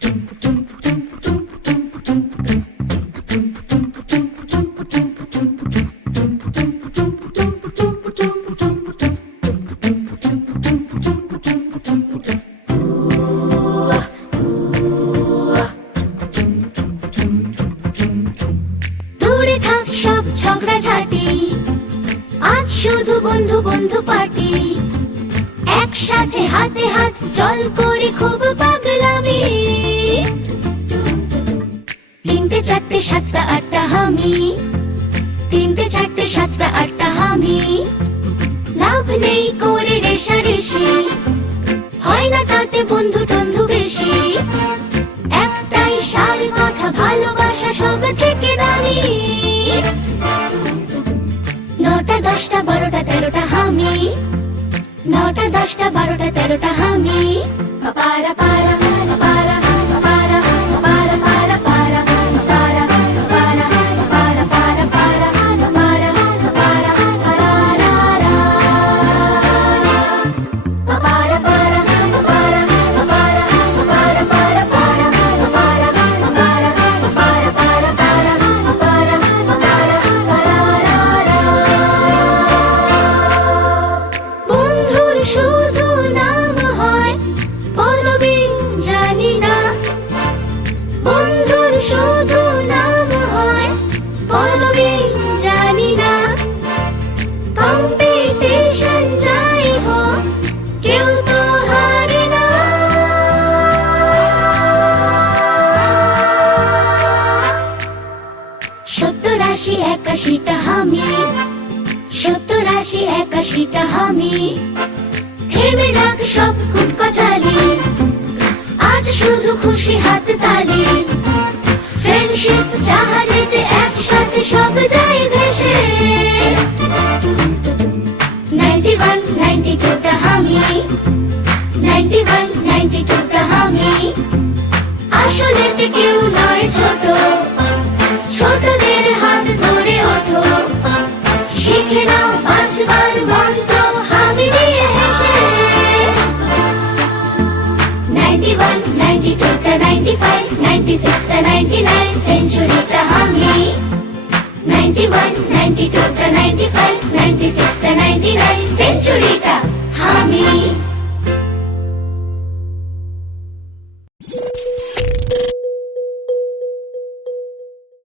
দূরে থাক সব ঝগড়াঝাটি, আজ শুধু বন্ধু বন্ধু পার্টি। একসাথে হাতে হাত চল করে খুব পাগলামি। তিনটে চারটে সাতটা আটটা হামি, তিনটে চারটে সাতটা আটটা হামি। লাভ নেই করে রেশারেশি, হয় না তাতে বন্ধু টন্ধু বেশি। একটাই সার কথা, ভালোবাসা সব থেকে দামি। নটা দশটা বারোটা তেরোটা হামি, নটা দশটা বারোটা তেরোটা হামি। পারা পারা পারা পারা পারা পারা পারা পারা পারা পারা পারা পারা পারা পারা পারা পারা পারা পারা বন্ধুর শুধু নাম হয় পদবী, জানি না। বন্ধুর শুধু নাম হয় পদবী, জানি না। কম্পিটিশন যাই হোক, কেউ তো হারে না। 70-80-81টা হামি, 70-80-81টা হামি। থেমে যাক সব কুটকচালি, আজ শুধু খুশি হাত তালি। ফ্রেন্ডশিপ জাহাজেতে একসাথে সব যায় ভেসে। 91-92টা হামি, 91-92টা হামি। আসলেতে কেউ নয় ছোট, ছোটদের হাত ধরে ওঠো। শিখে নাও বাঁচবার মন্ত্র হামি দিয়ে হেসে। 91-92টা 95-96টা 99 সেঞ্চুরিটা হামি। 91-92টা 95-96টা 99 সেঞ্চুরিটা হামি।